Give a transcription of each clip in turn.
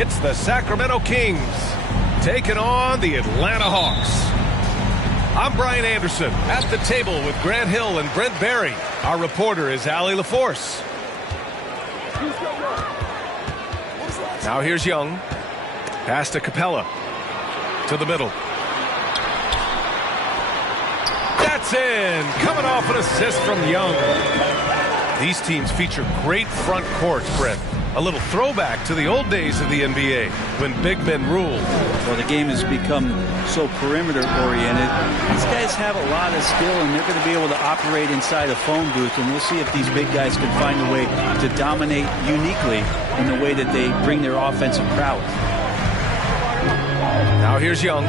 It's the Sacramento Kings taking on the Atlanta Hawks. I'm Brian Anderson at the table with Grant Hill and Brent Barry. Our reporter is Allie LaForce. Now here's Young. Pass to Capella. To the middle. That's in. Coming off an assist from Young. These teams feature great front courts, Brent. A little throwback to the old days of the NBA when big men ruled. Well, the game has become so perimeter-oriented. These guys have a lot of skill, and they're going to be able to operate inside a phone booth, and we'll see if these big guys can find a way to dominate uniquely in the way that they bring their offensive prowess. Now here's Young.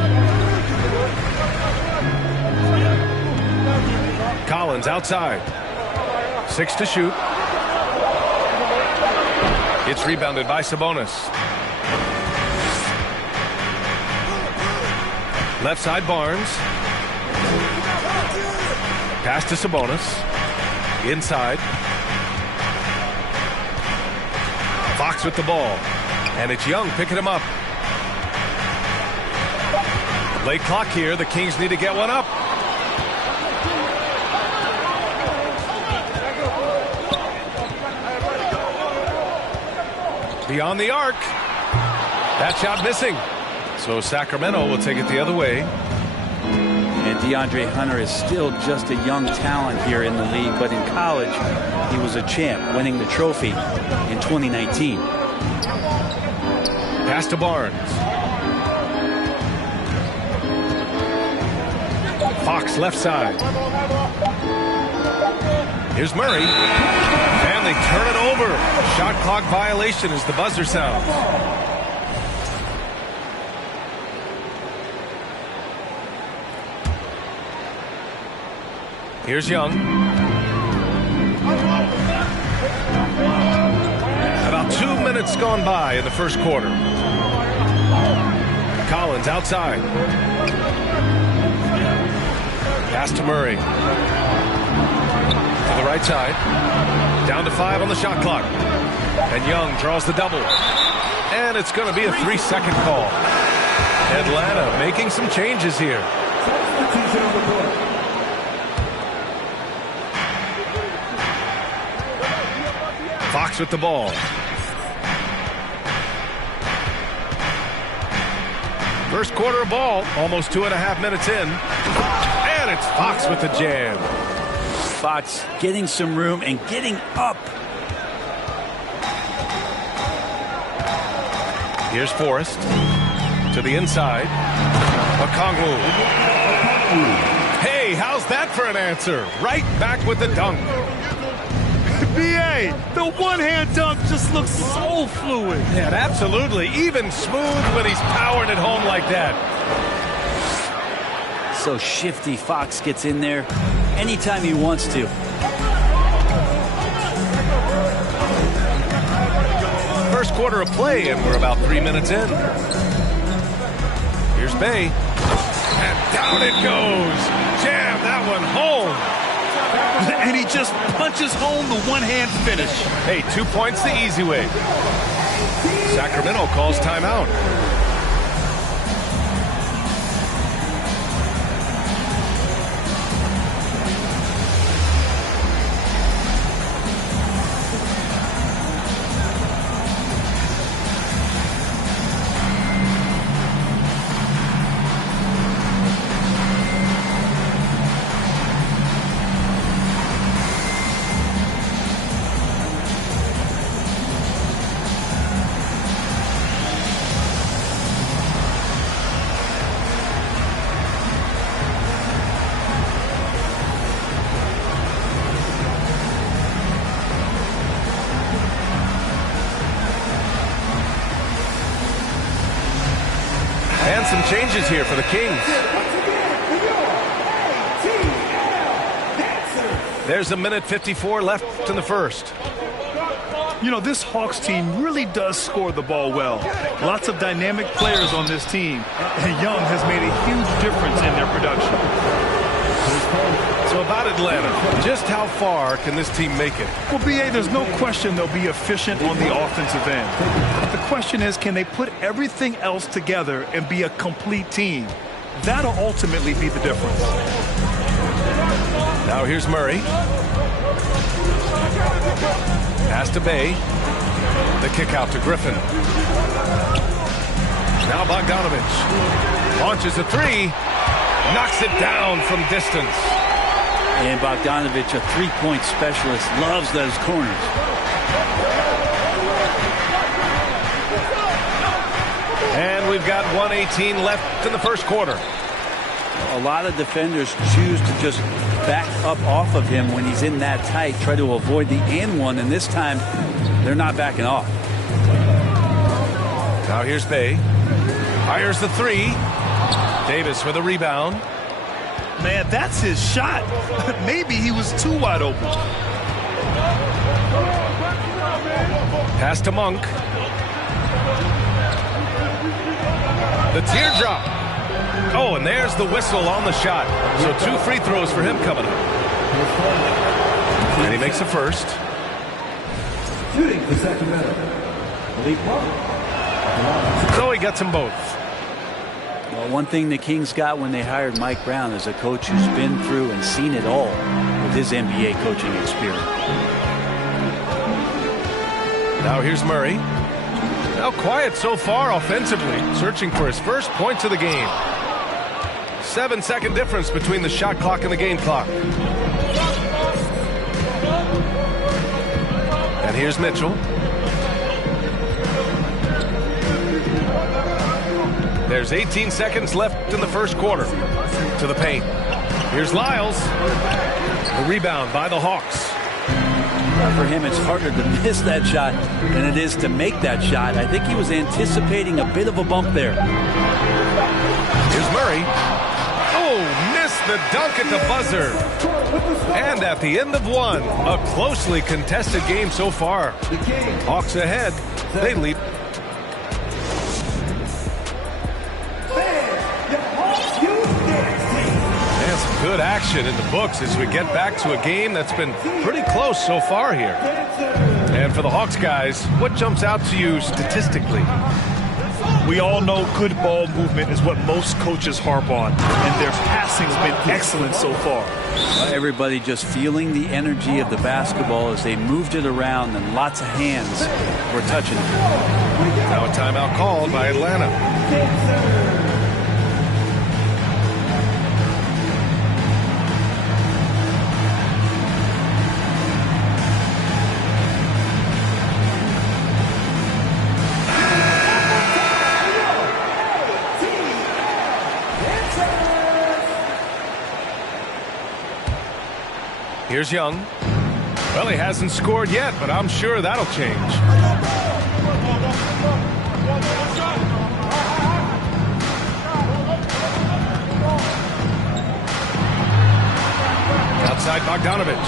Collins outside. 6 to shoot. It's rebounded by Sabonis. Left side Barnes. Pass to Sabonis. Inside. Fox with the ball. And it's Young picking him up. Late clock here. The Kings need to get one up. Beyond the arc. That shot missing. So Sacramento will take it the other way. And DeAndre Hunter is still just a young talent here in the league, but in college, he was a champ, winning the trophy in 2019. Pass to Barnes. Fox left side. Here's Murray. And they turn it over. Shot clock violation as the buzzer sounds. Here's Young. About 2 minutes gone by in the first quarter. Collins outside. Pass to Murray. To the right side. Down to 5 on the shot clock. And Young draws the double. And it's going to be a 3-second call. Atlanta making some changes here. Fox with the ball. First quarter of ball, almost 2.5 minutes in. And it's Fox with the jam. Fox getting some room and getting up. Here's Forrest to the inside. Okongwu. Hey, how's that for an answer? Right back with the dunk. B.A., the one-hand dunk just looks so fluid. Yeah, absolutely. Even smooth when he's powering it home like that. So shifty. Fox gets in there anytime he wants to. First quarter of play, and we're about 3 minutes in. Here's Bay. And down it goes. Jam that one home. And he just punches home the one-hand finish. Hey, 2 points the easy way. Sacramento calls timeout. And some changes here for the Kings. There's 1:54 left in the first. You know, this Hawks team really does score the ball well. Lots of dynamic players on this team. And Young has made a huge difference in their production. So about Atlanta, just how far can this team make it? Well, B.A., there's no question they'll be efficient on the offensive end. The question is, can they put everything else together and be a complete team? That'll ultimately be the difference. Now here's Murray. Pass to Bay. The kick out to Griffin. Now Bogdanovich launches a three. Knocks it down from distance. And Bogdanovich, a three-point specialist, loves those corners. And we've got 1:18 left in the first quarter. A lot of defenders choose to just back up off of him when he's in that tight, try to avoid the and one, and this time they're not backing off. Now here's Bay. Fires the three. Davis with a rebound. Man, that's his shot. Maybe he was too wide open. Pass to Monk. The teardrop. Oh, and there's the whistle on the shot. So 2 free throws for him coming up. And he makes the first. Shooting for Sacramento. So he gets them both. Well, one thing the Kings got when they hired Mike Brown is a coach who's been through and seen it all with his NBA coaching experience. Now here's Murray. Now quiet so far offensively, searching for his first points of the game. 7-second difference between the shot clock and the game clock. And here's Mitchell. There's 18 seconds left in the first quarter. To the paint. Here's Lyles. The rebound by the Hawks. For him, it's harder to miss that shot than it is to make that shot. I think he was anticipating a bit of a bump there. Here's Murray. Oh, missed the dunk at the buzzer. And at the end of one, a closely contested game so far. Hawks ahead. They lead. And some good action in the books as we get back to a game that's been pretty close so far here. And for the Hawks guys, what jumps out to you statistically? We all know good ball movement is what most coaches harp on, and their passing's been excellent so far. Everybody just feeling the energy of the basketball as they moved it around, and lots of hands were touching it. Now a timeout called by Atlanta. Here's Young. Well, he hasn't scored yet, but I'm sure that'll change. Outside Bogdanovich.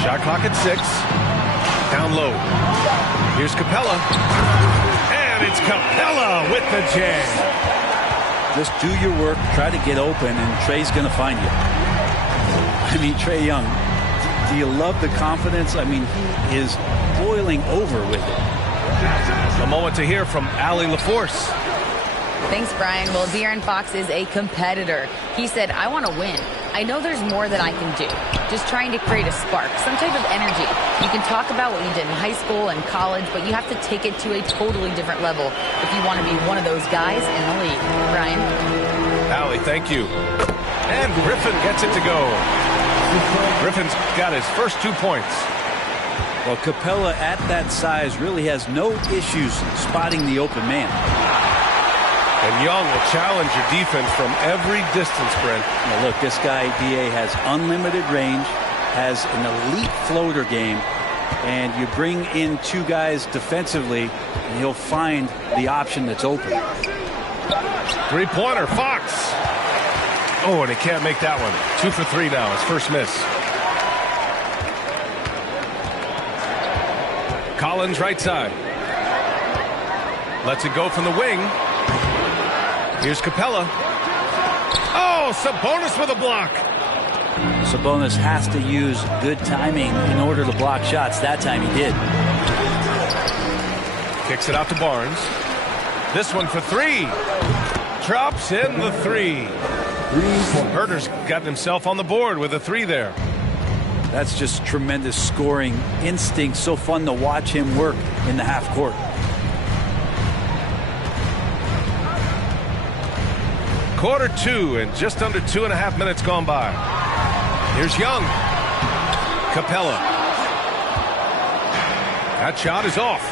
Shot clock at 6. Down low. Here's Capella. And it's Capella with the jam. Just do your work, try to get open, and Trey's going to find you. I mean, Trae Young, do you love the confidence? I mean, he is boiling over with it. A moment to hear from Allie LaForce. Thanks, Brian. Well, De'Aaron Fox is a competitor. He said, I want to win. I know there's more that I can do. Just trying to create a spark, some type of energy. You can talk about what you did in high school and college, but you have to take it to a totally different level if you want to be one of those guys in the league. Brian? Allie, thank you. And Griffin gets it to go. Griffin's got his first 2 points. Well, Capella at that size really has no issues spotting the open man. And Young will challenge your defense from every distance, Brent. Now look, this guy, D.A., has unlimited range, has an elite floater game, and you bring in 2 guys defensively, and he'll find the option that's open. Three-pointer, Fox. Oh, and he can't make that one. 2 for 3 now, his first miss. Collins right side. Lets it go from the wing. Here's Capella. Oh, Sabonis with a block. Sabonis has to use good timing in order to block shots. That time he did. Kicks it out to Barnes. This one for three. Drops in the three. Herder's gotten himself on the board with a three there. That's just tremendous scoring instinct. So fun to watch him work in the half court. Quarter two and just under 2.5 minutes gone by. Here's Young. Capella. That shot is off.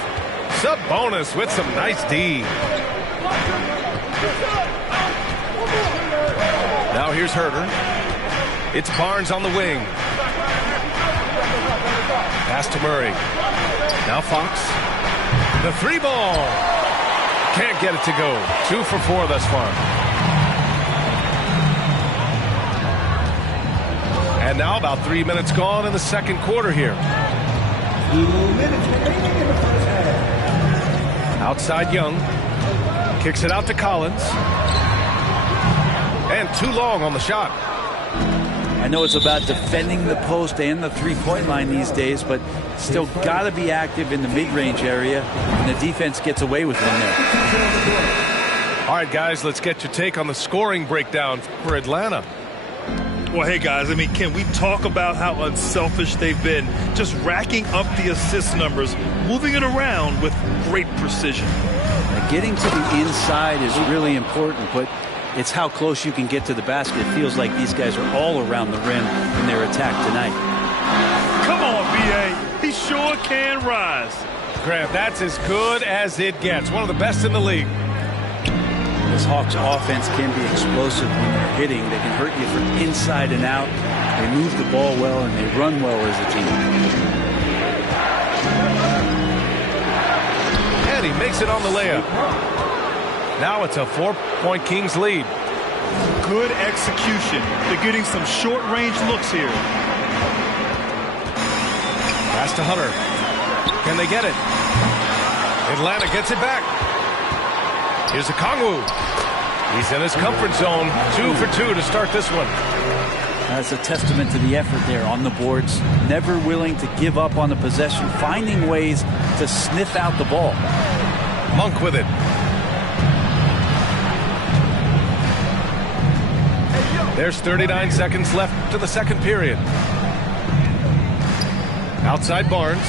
Sabonis with some nice D. Now here's Herder. It's Barnes on the wing. Pass to Murray. Now Fox. The three ball. Can't get it to go. 2 for 4 thus far. And now about 3 minutes gone in the second quarter here. 2 minutes remaining in the first half. Outside Young. Kicks it out to Collins. And too long on the shot. I know it's about defending the post and the three-point line these days, but still got to be active in the mid-range area, and the defense gets away with one there. All right, guys, let's get your take on the scoring breakdown for Atlanta. Well, hey, guys, I mean, can we talk about how unselfish they've been? Just racking up the assist numbers, moving it around with great precision. Getting to the inside is really important, but it's how close you can get to the basket. It feels like these guys are all around the rim in their attack tonight. Come on, B.A. He sure can rise. Grant, that's as good as it gets. One of the best in the league. This Hawks offense can be explosive when they're hitting. They can hurt you from inside and out. They move the ball well, and they run well as a team. And he makes it on the layup. Now it's a 4-point Kings lead. Good execution. They're getting some short-range looks here. Pass to Hunter. Can they get it? Atlanta gets it back. Here's Okongwu. He's in his comfort zone. 2 for 2 to start this one. That's a testament to the effort there on the boards. Never willing to give up on the possession. Finding ways to sniff out the ball. Monk with it. There's 39 seconds left to the second period. Outside Barnes.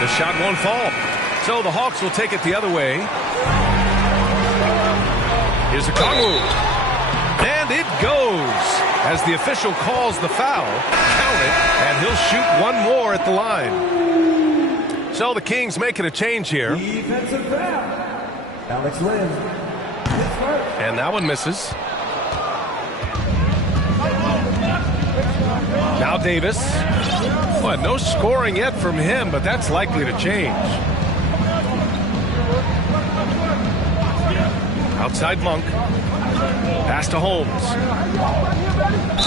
The shot won't fall. So the Hawks will take it the other way. Here's Okongwu. And it goes. As the official calls the foul, count it, and he'll shoot one more at the line. So the Kings making a change here. Defensive foul. Alex Len. And that one misses. Now Davis. Well, no scoring yet from him, but that's likely to change. Outside Monk. Pass to Holmes.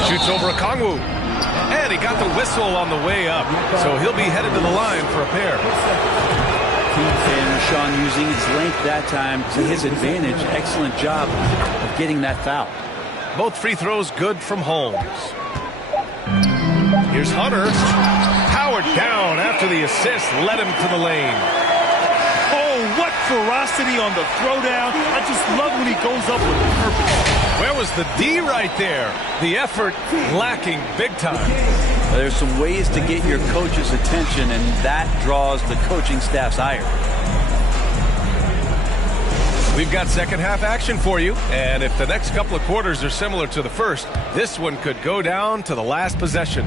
Shoots over Okongwu. And he got the whistle on the way up. So he'll be headed to the line for a pair. And Rashawn using his length that time to his advantage. Excellent job of getting that foul. Both free throws good from Holmes. Here's Hunter. Powered down after the assist led him to the lane. Oh, what ferocity on the throwdown. I just love when he goes up with purpose. Where was the D right there? The effort lacking big time. There's some ways to get your coach's attention, and that draws the coaching staff's ire. We've got second half action for you, and if the next couple of quarters are similar to the first, this one could go down to the last possession.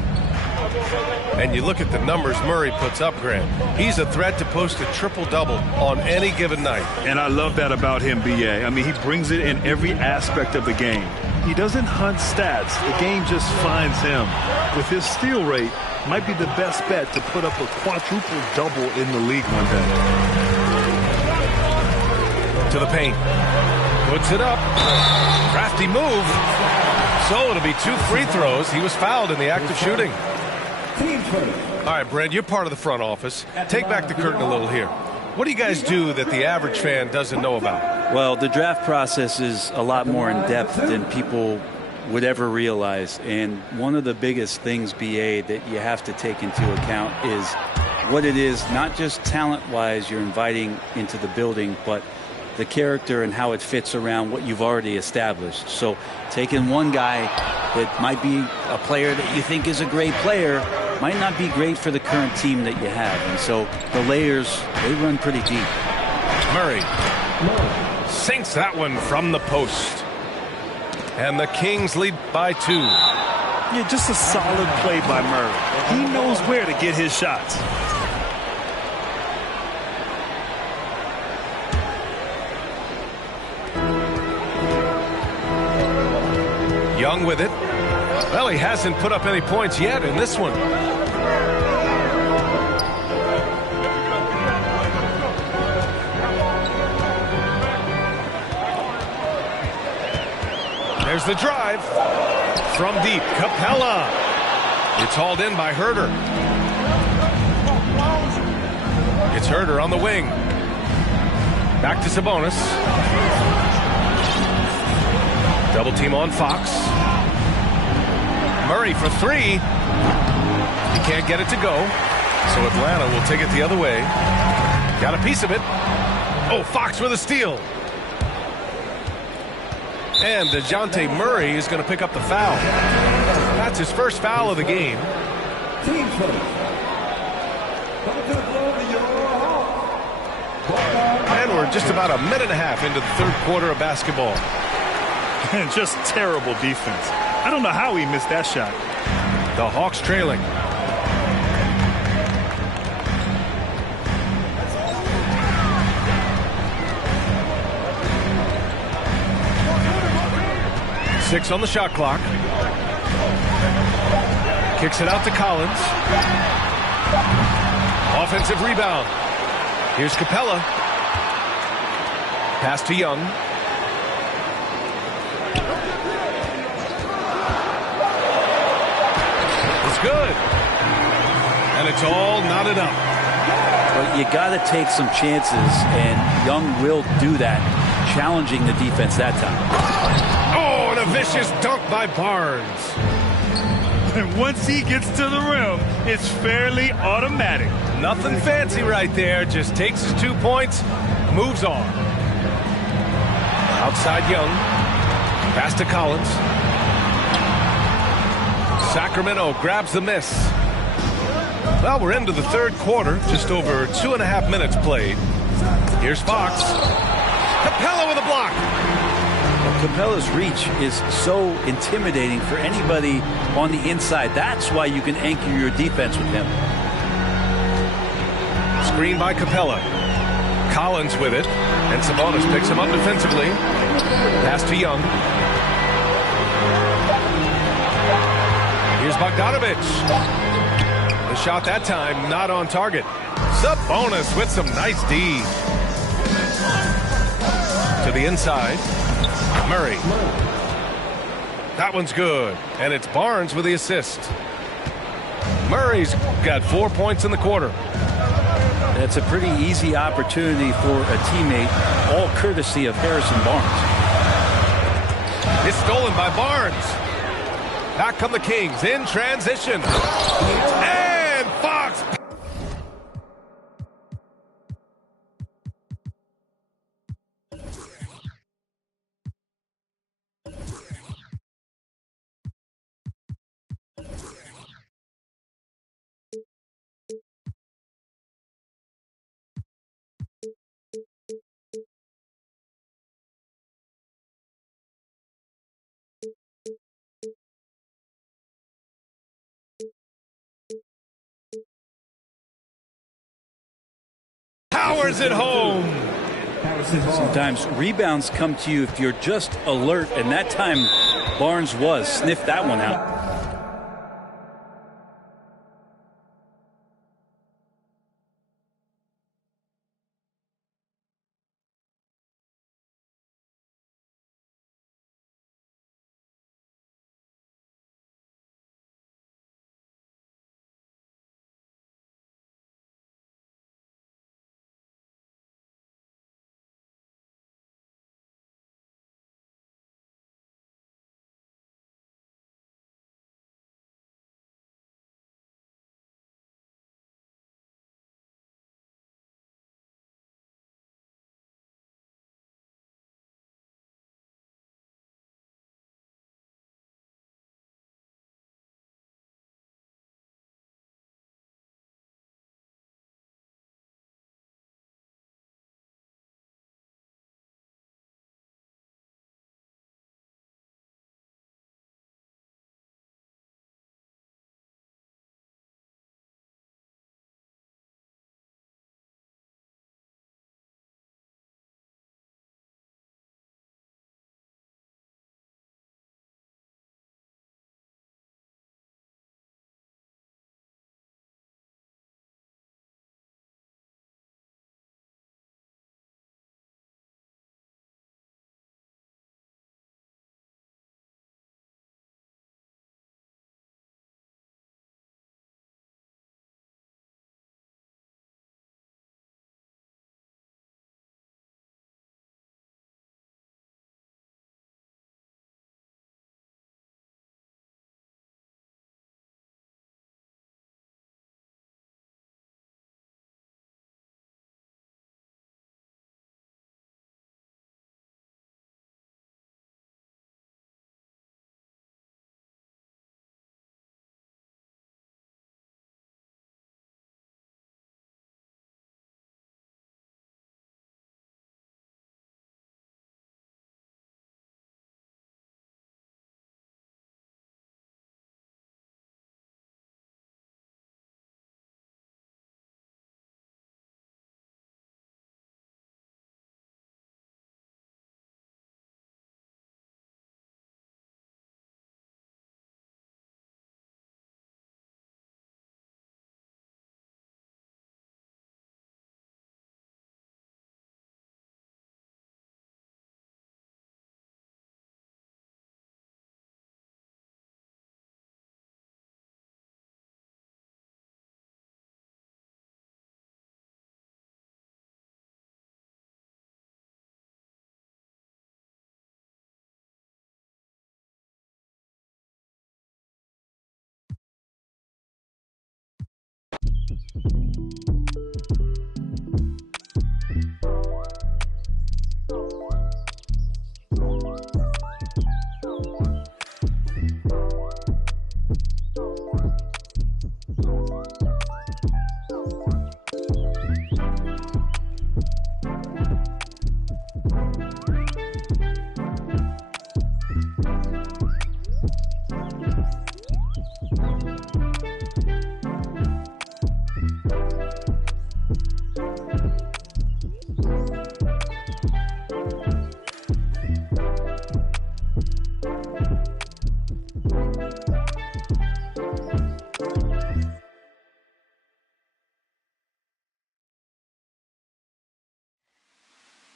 And you look at the numbers Murray puts up, Grant. He's a threat to post a triple-double on any given night. And I love that about him, B.A. I mean, he brings it in every aspect of the game. He doesn't hunt stats. The game just finds him. With his steal rate, might be the best bet to put up a quadruple-double in the league one day. To the paint. Puts it up. Crafty move. So it'll be 2 free throws. He was fouled in the act of shooting. All right, Brent, you're part of the front office. Take back the curtain a little here. What do you guys do that the average fan doesn't know about? Well, the draft process is a lot more in depth than people would ever realize. And one of the biggest things, BA, that you have to take into account is what it is, not just talent-wise you're inviting into the building, but the character and how it fits around what you've already established. So taking one guy that might be a player that you think is a great player might not be great for the current team that you have. And so the layers, they run pretty deep. Murray sinks that one from the post. And the Kings lead by 2. Yeah, just a solid play by Murray. He knows where to get his shots. Young with it. Well, he hasn't put up any points yet in this one. There's the drive. From deep, Capella. It's hauled in by Herder. It's Herder on the wing. Back to Sabonis. Double team on Fox. Murray for 3. He can't get it to go. So Atlanta will take it the other way. Got a piece of it. Oh, Fox with a steal. And DeJounte Murray is going to pick up the foul. That's his first foul of the game. Team first. Coming to the floor to your Hawks. And we're just about a minute and a half into the third quarter of basketball. And just terrible defense. I don't know how he missed that shot. The Hawks trailing. Six on the shot clock. Kicks it out to Collins. Offensive rebound. Here's Capella. Pass to Young. It's good. And it's all knotted up. But you got to take some chances, and Young will do that, challenging the defense that time. Oh, and a vicious dunk by Barnes. And once he gets to the rim, it's fairly automatic. Nothing fancy right there. Just takes his 2 points, moves on. Outside Young. Pass to Collins. Sacramento grabs the miss. Well, we're into the third quarter. Just over 2.5 minutes played. Here's Fox. Capella with a block. Capella's reach is so intimidating for anybody on the inside. That's why you can anchor your defense with him. Screen by Capella. Collins with it. And Sabonis picks him up defensively. Pass to Young. Here's Bogdanovich. The shot that time not on target. Sabonis with some nice D. To the inside. Murray. That one's good. And it's Barnes with the assist. Murray's got 4 points in the quarter. That's a pretty easy opportunity for a teammate, all courtesy of Harrison Barnes. It's stolen by Barnes. Back come the Kings in transition. And Fox. Powers it home. Sometimes rebounds come to you if you're just alert, and that time Barnes was. Sniffed that one out.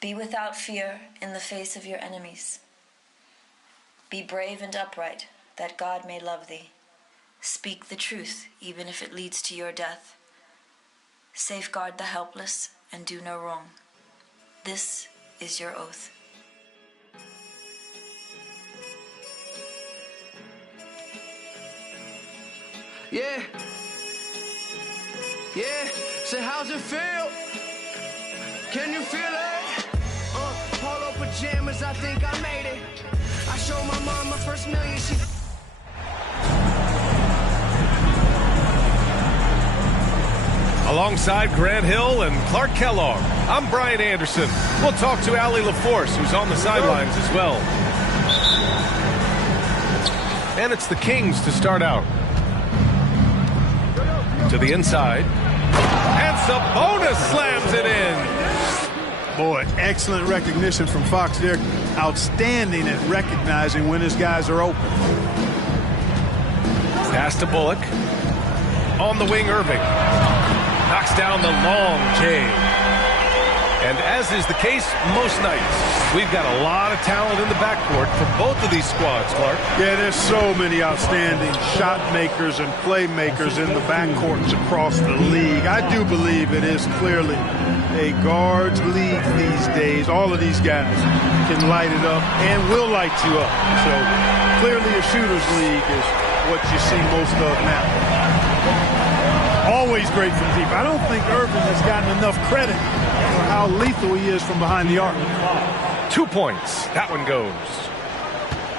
Be without fear in the face of your enemies. Be brave and upright, that God may love thee. Speak the truth, even if it leads to your death. Safeguard the helpless and do no wrong. This is your oath. Yeah. Say, how's it feel? Can you feel it? Polo pajamas, I think I made it. I showed my mom my first million, she... Alongside Grant Hill and Clark Kellogg, I'm Brian Anderson. We'll talk to Allie LaForce, who's on the sidelines as well. And it's the Kings to start out. To the inside. And Sabonis slams it in. Boy, excellent recognition from Fox. They're outstanding at recognizing when his guys are open. Pass to Bullock. On the wing, Irving. Knocks down the long J. And as is the case most nights, we've got a lot of talent in the backcourt for both of these squads, Clark. Yeah, there's so many outstanding shot makers and playmakers in the backcourts across the league. I do believe it is clearly a guards league these days. All of these guys can light it up and will light you up. So clearly a shooter's league is what you see most of now. Always great from deep. I don't think Irving has gotten enough credit for how lethal he is from behind the arc. 2 points. That one goes.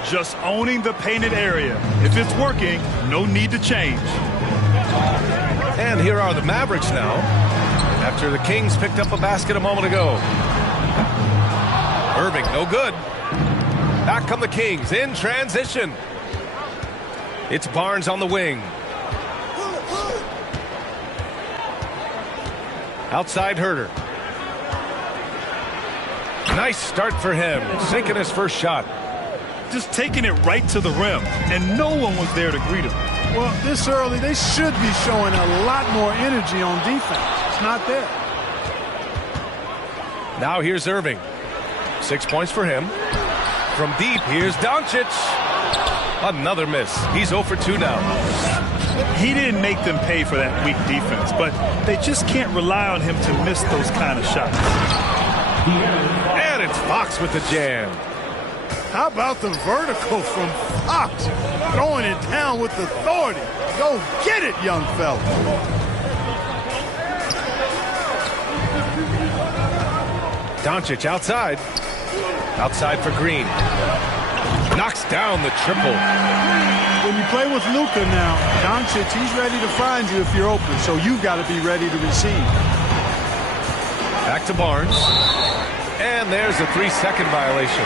Just owning the painted area. If it's working, no need to change. And here are the Mavericks now, after the Kings picked up a basket a moment ago. Irving, no good. Back come the Kings in transition. It's Barnes on the wing. Outside Herter. Nice start for him, sinking his first shot. Just taking it right to the rim, and no one was there to greet him. Well, this early, they should be showing a lot more energy on defense. It's not there. Now here's Irving. 6 points for him. From deep, here's Doncic. Another miss. He's 0 for 2 now. He didn't make them pay for that weak defense, but they just can't rely on him to miss those kind of shots. And it's Fox with the jam. How about the vertical from Fox? Throwing it down with authority. Go get it, young fella. Doncic outside. Outside for Green. Knocks down the triple. When you play with Luka now, Doncic, he's ready to find you if you're open, so you've got to be ready to receive. Back to Barnes. And there's a 3-second violation.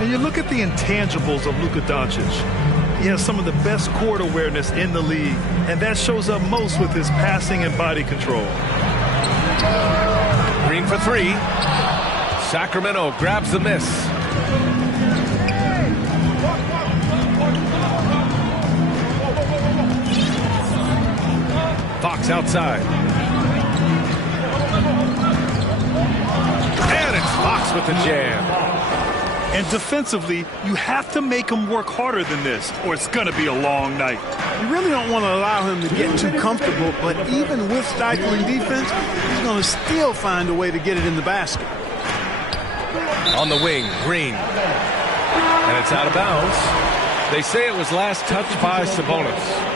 And you look at the intangibles of Luka Doncic. He has some of the best court awareness in the league, and that shows up most with his passing and body control. Green for 3. Sacramento grabs the miss. Fox outside. And it's Fox with the jam. And defensively, you have to make him work harder than this, or it's going to be a long night. You really don't want to allow him to get too comfortable, but even with stifling defense, he's going to still find a way to get it in the basket. On the wing, Green. And it's out of bounds. They say it was last touched by Sabonis.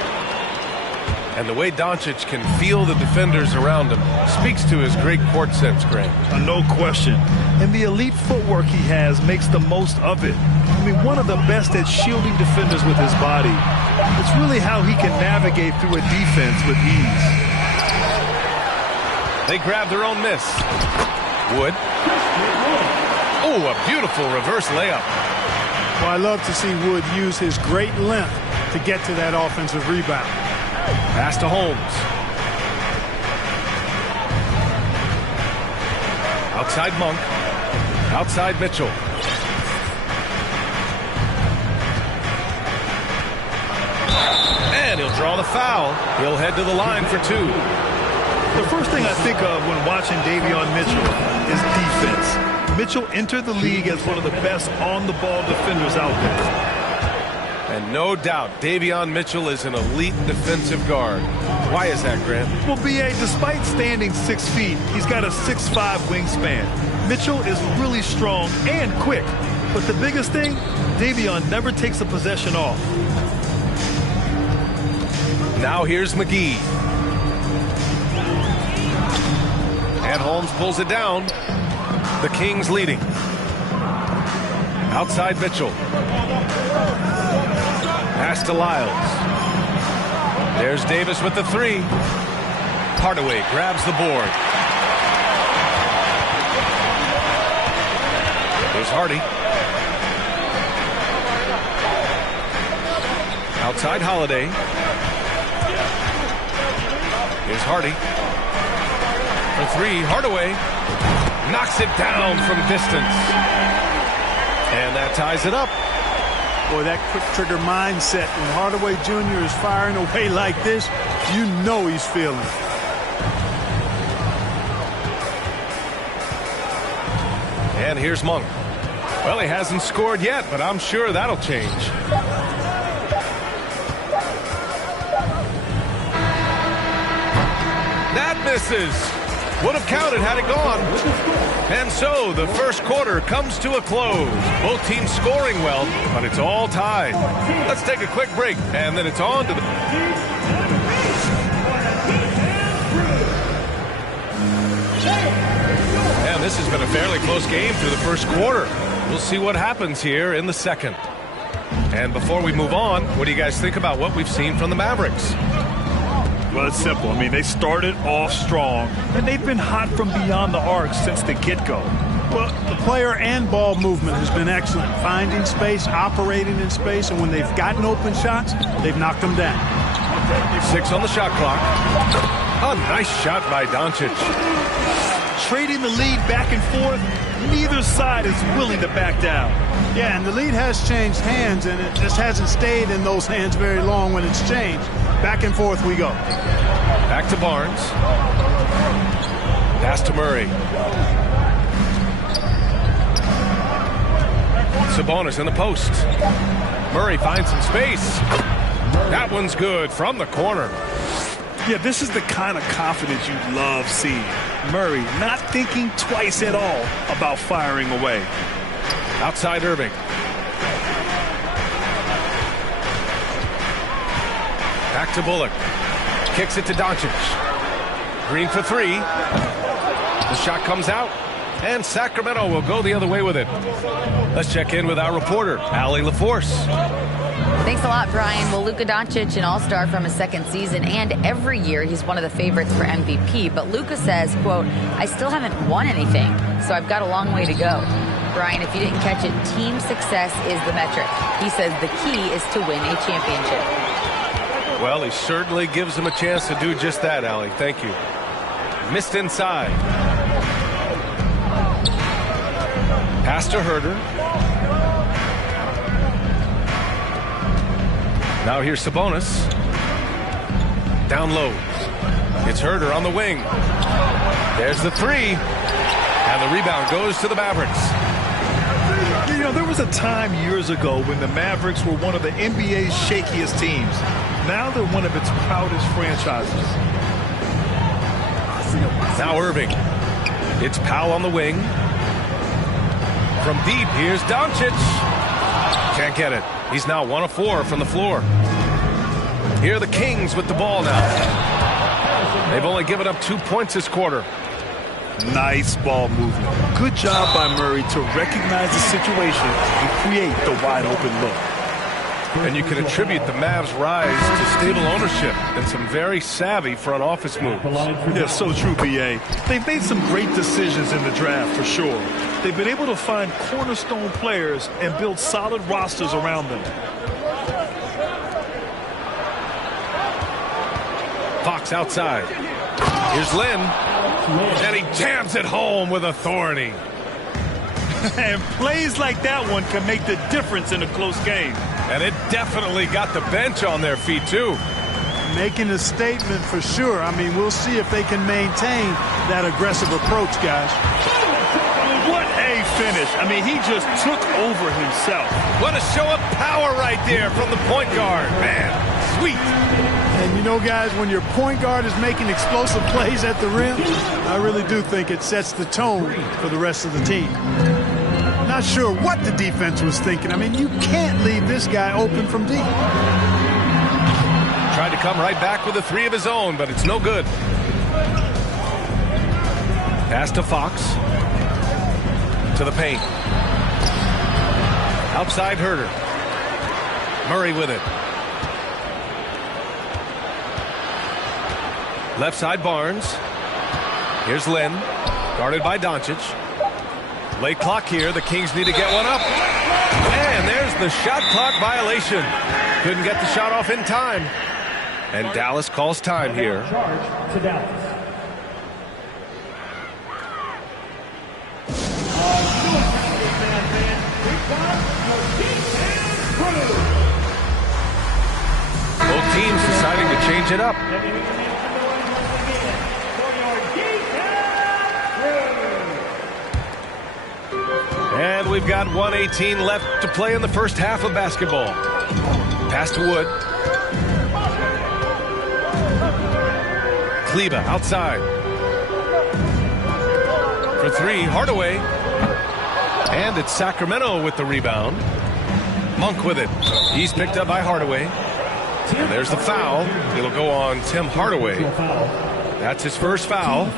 And the way Doncic can feel the defenders around him speaks to his great court sense, Grant. No question. And the elite footwork he has makes the most of it. I mean, one of the best at shielding defenders with his body. It's really how he can navigate through a defense with ease. They grab their own miss. Wood. Oh, a beautiful reverse layup. Well, I love to see Wood use his great length to get to that offensive rebound. Pass to Holmes. Outside Monk. Outside Mitchell. And he'll draw the foul. He'll head to the line for two. The first thing I think of when watching Davion Mitchell is defense. Mitchell entered the league as one of the best on-the-ball defenders out there. And no doubt, Davion Mitchell is an elite defensive guard. Why is that, Grant? Well, B.A., despite standing 6 feet, he's got a 6'5" wingspan. Mitchell is really strong and quick. But the biggest thing, Davion never takes a possession off. Now here's McGee. And Holmes pulls it down. The Kings leading. Outside Mitchell. Pass to Lyles. There's Davis with the three. Hardaway grabs the board. There's Hardy. Outside Holiday. Here's Hardy. For three, Hardaway knocks it down from distance. And that ties it up. Boy, that quick trigger mindset when Hardaway Jr. is firing away like this, you know he's feeling it. And here's Monk. Well, he hasn't scored yet, but I'm sure that'll change. That misses. Would have counted had it gone. And so the first quarter comes to a close. Both teams scoring well, but it's all tied. Let's take a quick break, and then it's on to the... And this has been a fairly close game through the first quarter. We'll see what happens here in the second. And before we move on, what do you guys think about what we've seen from the Mavericks? Well, it's simple. I mean, they started off strong, and they've been hot from beyond the arc since the get-go. Well, the player and ball movement has been excellent. Finding space, operating in space, and when they've gotten open shots, they've knocked them down. 6 on the shot clock. A nice shot by Doncic. Trading the lead back and forth, neither side is willing to back down. Yeah, and the lead has changed hands, and it just hasn't stayed in those hands very long when it's changed. Back and forth we go. Back to Barnes. Pass to Murray. Sabonis in the post. Murray finds some space. That one's good from the corner. Yeah, this is the kind of confidence you love seeing. Murray not thinking twice at all about firing away. Outside Irving. Back to Bullock. Kicks it to Doncic. Green for three. The shot comes out, and Sacramento will go the other way with it. Let's check in with our reporter, Allie LaForce. Thanks a lot, Brian. Well, Luka Doncic, an all-star from his second season, and every year he's one of the favorites for MVP. But Luka says, quote, I still haven't won anything, so I've got a long way to go. Brian, if you didn't catch it, team success is the metric. He says the key is to win a championship. Well, he certainly gives him a chance to do just that, Allie. Thank you. Missed inside. Pass to Herter. Now here's Sabonis. Down low. It's Herter on the wing. There's the three. And the rebound goes to the Mavericks. You know, there was a time years ago when the Mavericks were one of the NBA's shakiest teams. Now they're one of its proudest franchises. Now Irving. It's Powell on the wing. From deep, here's Doncic. Can't get it. He's now 1 of 4 from the floor. Here are the Kings with the ball now. They've only given up 2 points this quarter. Nice ball movement. Good job by Murray to recognize the situation and create the wide open look. And you can attribute the Mavs' rise to stable ownership and some very savvy front office moves. Yeah, so true, B.A. They've made some great decisions in the draft, for sure. They've been able to find cornerstone players and build solid rosters around them. Fox outside. Here's Lynn. And he jams it home with authority. And plays like that one can make the difference in a close game. And it definitely got the bench on their feet, too. Making a statement for sure. I mean, we'll see if they can maintain that aggressive approach, guys. What a finish. I mean, he just took over himself. What a show of power right there from the point guard. Man, sweet. And you know, guys, when your point guard is making explosive plays at the rim, I really do think it sets the tone for the rest of the team. Not sure what the defense was thinking. I mean, you can't leave this guy open from deep. Tried to come right back with a 3 of his own, but it's no good. Pass to Fox. To the paint. Outside Herter. Murray with it. Left side Barnes. Here's Lynn. Guarded by Doncic. Late clock here. The Kings need to get one up. And there's the shot clock violation. Couldn't get the shot off in time. And Dallas calls time here. Charge to Dallas. Both teams deciding to change it up. And we've got 1:18 left to play in the first half of basketball. Pass to Wood. Kleber outside. For 3, Hardaway. And it's Sacramento with the rebound. Monk with it. He's picked up by Hardaway. And there's the foul. It'll go on Tim Hardaway. That's his first foul.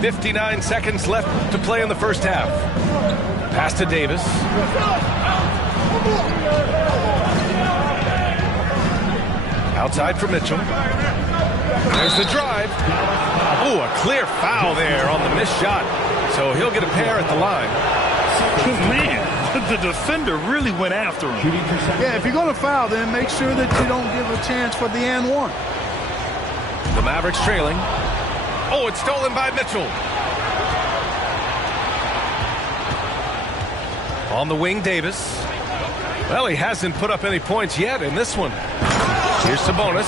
.59 seconds left to play in the first half. Pass to Davis. Outside for Mitchell. There's the drive. Oh, a clear foul there on the missed shot. So he'll get a pair at the line. Man, the defender really went after him. Yeah, if you're going to foul, then make sure that you don't give a chance for the and one. The Mavericks trailing. Oh, it's stolen by Mitchell. On the wing, Davis. Well, he hasn't put up any points yet in this one. Here's Sabonis.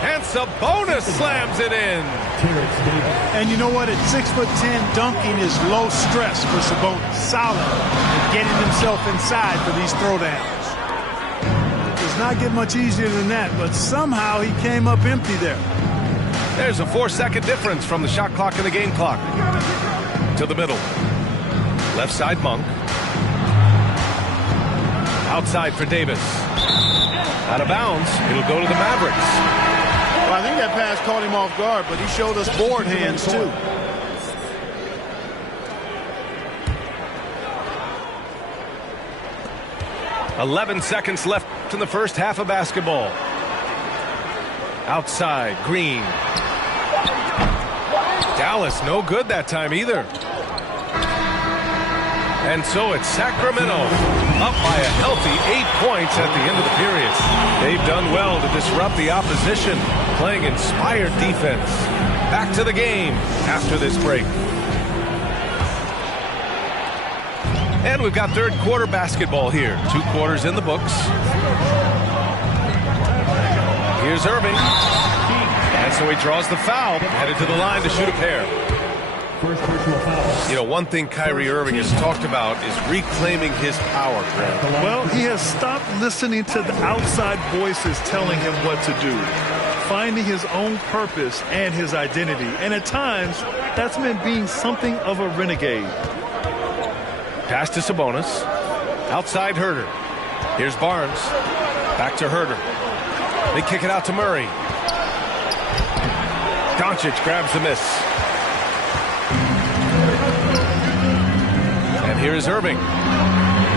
And Sabonis slams it in. And you know what? At 6'10", dunking is low stress for Sabonis. Solid. And getting himself inside for these throwdowns. Does not get much easier than that, but somehow he came up empty there. There's a 4-second difference from the shot clock and the game clock. To the middle. Left side Monk. Outside for Davis. Out of bounds. It'll go to the Mavericks. Well, I think that pass caught him off guard, but he showed us board hands too. .11 seconds left in the first half of basketball. Outside, Green. Dallas, no good that time either. And so it's Sacramento up by a healthy 8 points at the end of the period. They've done well to disrupt the opposition, playing inspired defense. Back to the game after this break. And we've got third quarter basketball here. 2 quarters in the books. Here's Irving. And so he draws the foul, headed to the line to shoot a pair. You know, one thing Kyrie Irving has talked about is reclaiming his power, Grant. Well, he has stopped listening to the outside voices telling him what to do. finding his own purpose and his identity. And at times, that's meant being something of a renegade. Pass to Sabonis. Outside Herder. Here's Barnes. Back to Herder. They kick it out to Murray. Doncic grabs the miss. And here's Irving.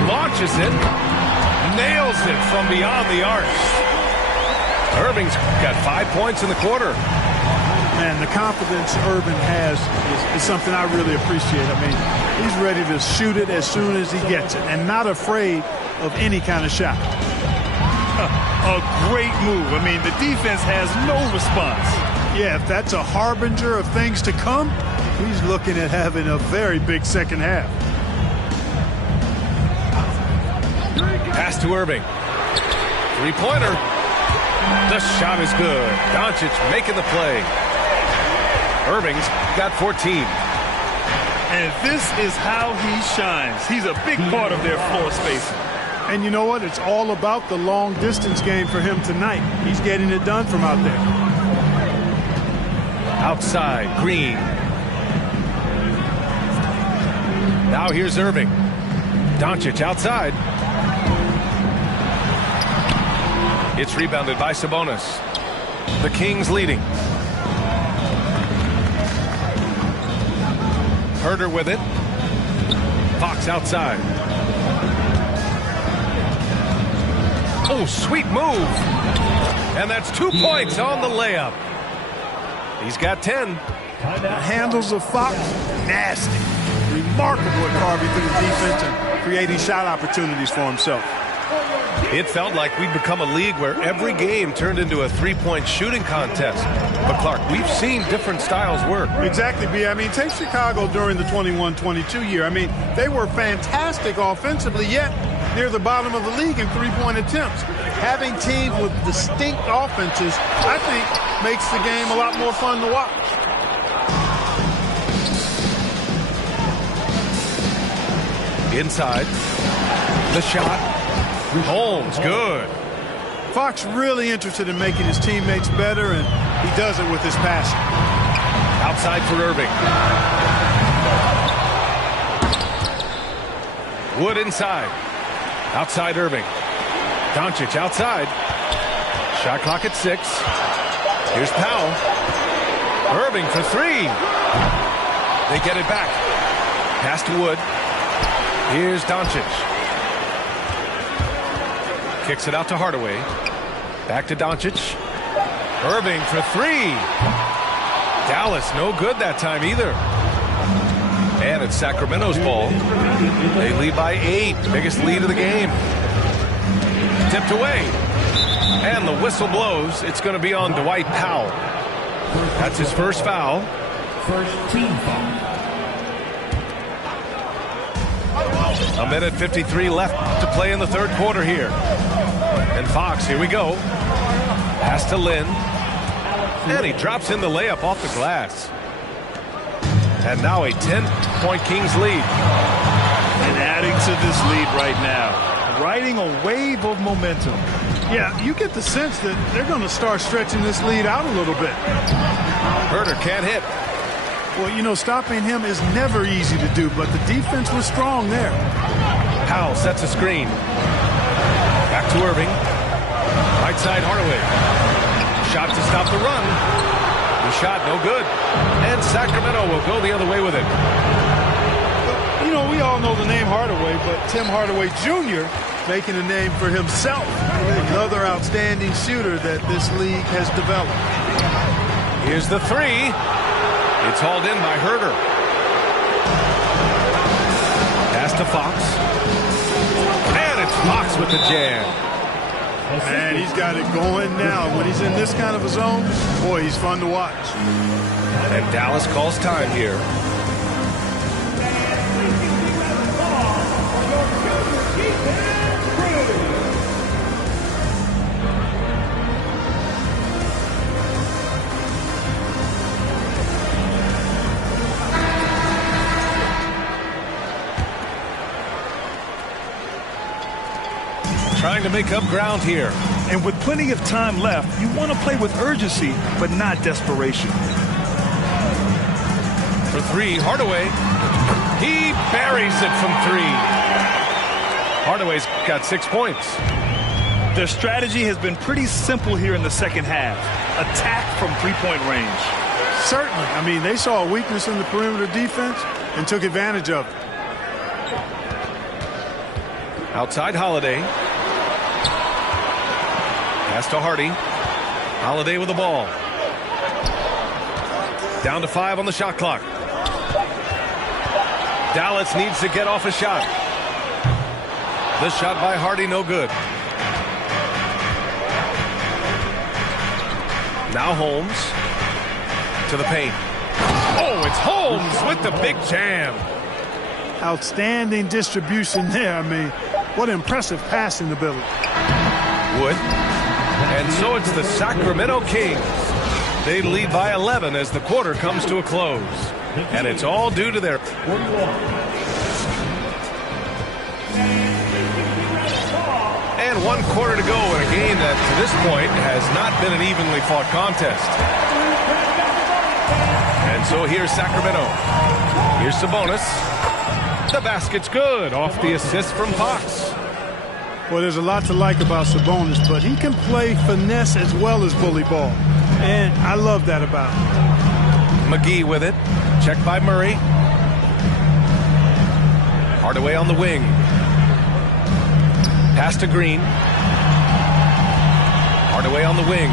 Launches it. Nails it from beyond the arc. Irving's got 5 points in the quarter. Man, the confidence Irving has is something I really appreciate. I mean, he's ready to shoot it as soon as he gets it and not afraid of any kind of shot. A great move. I mean, the defense has no response. Yeah, if that's a harbinger of things to come, he's looking at having a very big second half. Pass to Irving. Three-pointer. The shot is good. Doncic making the play. Irving's got 14. And this is how he shines. He's a big part of their floor spacing. And you know what? It's all about the long-distance game for him tonight. He's getting it done from out there. Outside, Green. Now here's Irving. Doncic outside. It's rebounded by Sabonis. The Kings leading. Herder with it. Fox outside. Oh, sweet move. And that's 2 points on the layup. He's got 10. The handles of Fox, nasty. Remarkable at carving through the defense and creating shot opportunities for himself. It felt like we'd become a league where every game turned into a three-point shooting contest. But, Clark, we've seen different styles work. Exactly, B. I mean, take Chicago during the 21-22 year. I mean, they were fantastic offensively, yet near the bottom of the league in three-point attempts. Having teams with distinct offenses, I think, makes the game a lot more fun to watch. Inside. The shot. Holmes, good. Fox really interested in making his teammates better, and he does it with his passion. Outside for Irving. Wood inside. Outside Irving. Doncic outside. Shot clock at 6. Here's Powell. Irving for 3. They get it back. Pass to Wood. Here's Doncic. Kicks it out to Hardaway. Back to Doncic. Irving for 3. Dallas no good that time either. And it's Sacramento's ball. They lead by 8. Biggest lead of the game. Tipped away. And the whistle blows. It's going to be on Dwight Powell. That's his first foul. First team foul. A minute 53 left to play in the third quarter here. And Fox, here we go. Pass to Lynn. And he drops in the layup off the glass. And now a 10-point Kings lead. And adding to this lead right now. Riding a wave of momentum. Yeah, you get the sense that they're going to start stretching this lead out a little bit. Herder can't hit. Well, you know, stopping him is never easy to do, but the defense was strong there. Powell sets a screen. Back to Irving. Right side Hardaway. Shot to stop the run. The shot no good. And Sacramento will go the other way with it. You know, we all know the name Hardaway, but Tim Hardaway Jr. making a name for himself. Another outstanding shooter that this league has developed. Here's the 3. It's hauled in by Herder. Pass to Fox. And it's Fox with the jam. And he's got it going now. When he's in this kind of a zone, boy, he's fun to watch. And Dallas calls time here. Trying to make up ground here. And with plenty of time left, you want to play with urgency, but not desperation. For three, Hardaway. He buries it from three. Hardaway's got 6 points. Their strategy has been pretty simple here in the second half. Attack from three-point range. Certainly. I mean, they saw a weakness in the perimeter defense and took advantage of it. Outside Holiday. Pass to Hardy. Holiday with the ball. Down to 5 on the shot clock. Dallas needs to get off a shot. The shot by Hardy, no good. Now Holmes to the paint. Oh, it's Holmes with the big jam. Outstanding distribution there. I mean, what impressive passing ability. Wood. And so it's the Sacramento Kings. They lead by 11 as the quarter comes to a close. And it's all due to their... And 1 quarter to go in a game that, to this point, has not been an evenly fought contest. And so here's Sacramento. Here's Sabonis. The basket's good off the assist from Fox. Well, there's a lot to like about Sabonis, but he can play finesse as well as bully ball. And I love that about him. McGee with it. Checked by Murray. Hardaway on the wing. Pass to Green. Hardaway on the wing.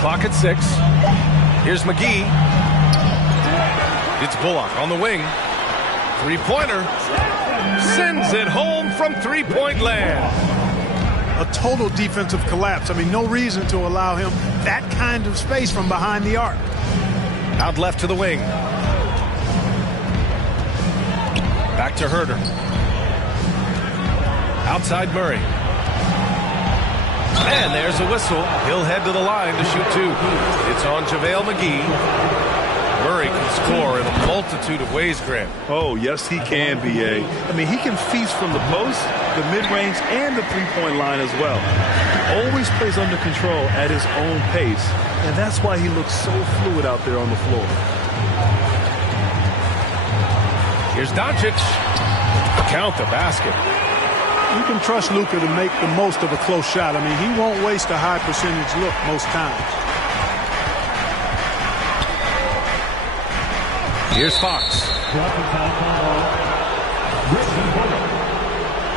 Clock at 6. Here's McGee. It's Bullock on the wing. Three-pointer. Sends it home from three-point land. A total defensive collapse. I mean, no reason to allow him that kind of space from behind the arc. Out left to the wing. Back to Herter. Outside Murray. And there's a whistle. He'll head to the line to shoot 2. It's on JaVale McGee. Murray can score in a multitude of ways, Grant. Oh, yes, he can, B.A. I mean, he can feast from the post, the mid-range, and the three-point line as well. He always plays under control at his own pace, and that's why he looks so fluid out there on the floor. Here's Doncic. Count the basket. You can trust Luka to make the most of a close shot. I mean, he won't waste a high percentage look most times. Here's Fox.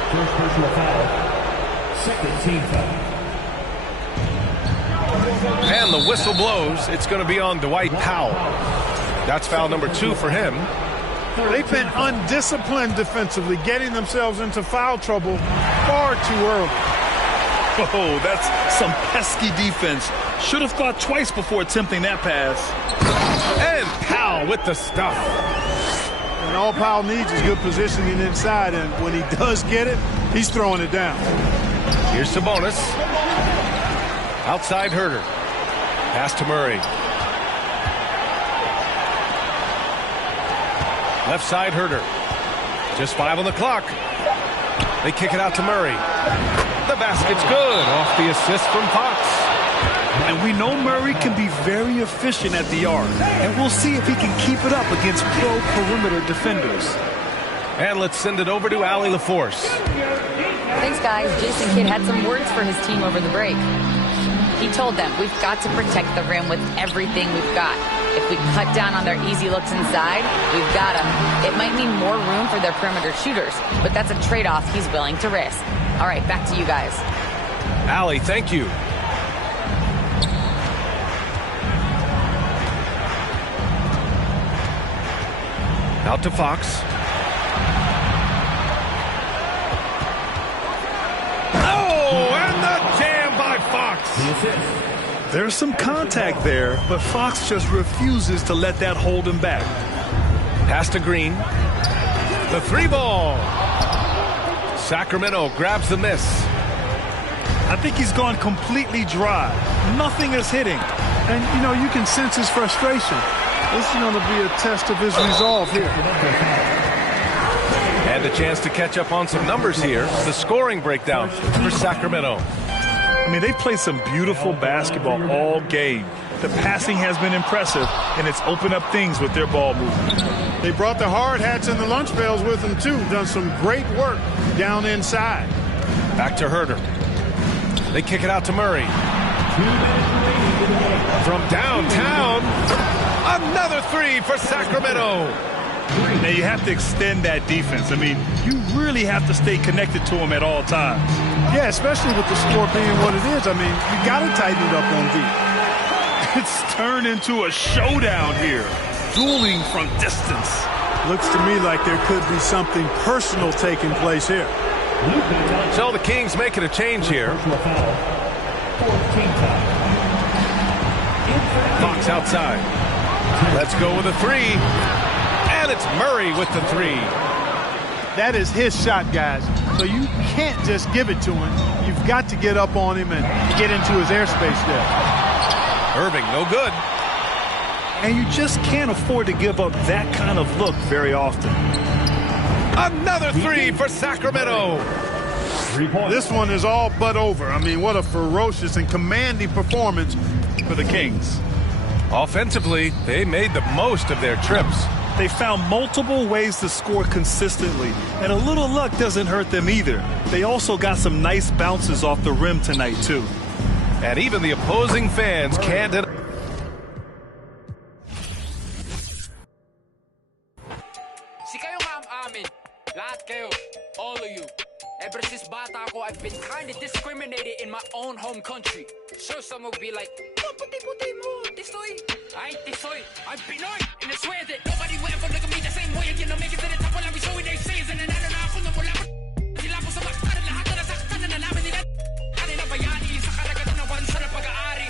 First personal foul. Second team foul. And the whistle blows. It's going to be on Dwight Powell. That's foul number 2 for him. They've been undisciplined defensively, getting themselves into foul trouble far too early. Oh, that's some pesky defense. Should have thought twice before attempting that pass. And Powell with the stuff. And all Powell needs is good positioning inside, and when he does get it, he's throwing it down. Here's Sabonis. Outside Herter. Pass to Murray. Left side Herter. Just 5 on the clock. They kick it out to Murray. The basket's good off the assist from Fox. And we know Murray can be very efficient at the arc. And we'll see if he can keep it up against pro perimeter defenders. And let's send it over to Allie LaForce. Thanks, guys. Jason Kidd had some words for his team over the break. He told them, we've got to protect the rim with everything we've got. If we cut down on their easy looks inside, we've got them. It might mean more room for their perimeter shooters, but that's a trade-off he's willing to risk. All right, back to you guys. Allie, thank you. Out to Fox. Oh, and the jam by Fox. There's some contact there, but Fox just refuses to let that hold him back. Pass to Green. The 3-ball. Sacramento grabs the miss. I think he's gone completely dry. Nothing is hitting. And, you know, you can sense his frustration. This is going to be a test of his resolve here. And a chance to catch up on some numbers here. The scoring breakdown for Sacramento. I mean, they've played some beautiful basketball all game. The passing has been impressive, and it's opened up things with their ball movement. They brought the hard hats and the lunch pails with them, too. Done some great work down inside. Back to Herder. They kick it out to Murray. From downtown, another three for Sacramento. Now, you have to extend that defense. I mean, you really have to stay connected to them at all times. Yeah, especially with the score being what it is. I mean, you got to tighten it up on D. It's turned into a showdown here. Dueling from distance. Looks to me like there could be something personal taking place here. So the Kings making a change here. Fox outside. Let's go with a three. And it's Murray with the three. That is his shot, guys. So you can't just give it to him. You've got to get up on him and get into his airspace there. Irving, no good. And you just can't afford to give up that kind of look very often. Another three for Sacramento. This one is all but over. I mean, what a ferocious and commanding performance for the Kings. Offensively, they made the most of their trips. They found multiple ways to score consistently, and a little luck doesn't hurt them either. They also got some nice bounces off the rim tonight, too. And even the opposing fans can't deny. Si kayo ma'am-amin, lahat kayo, all of you. Ever since bata ako, I've been kind of discriminated in my own home country. Sure, some will be like, oh, puti-puti mo, tisoy. I ain't tisoy, I'm Pinoy. And I swear that nobody will ever look at me the same way again. I'll make it to the top while I'll be showing their sins. And nanalo na ako nung wala ko. Sila po sa baktan at lahat na nasaktan na nalaman nila. Ano na bayani sa karagatan ng bansa na pag-aari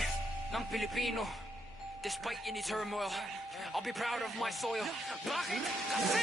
ng Pilipino. Despite any turmoil, I'll be proud of my soil. Bakit? Kasi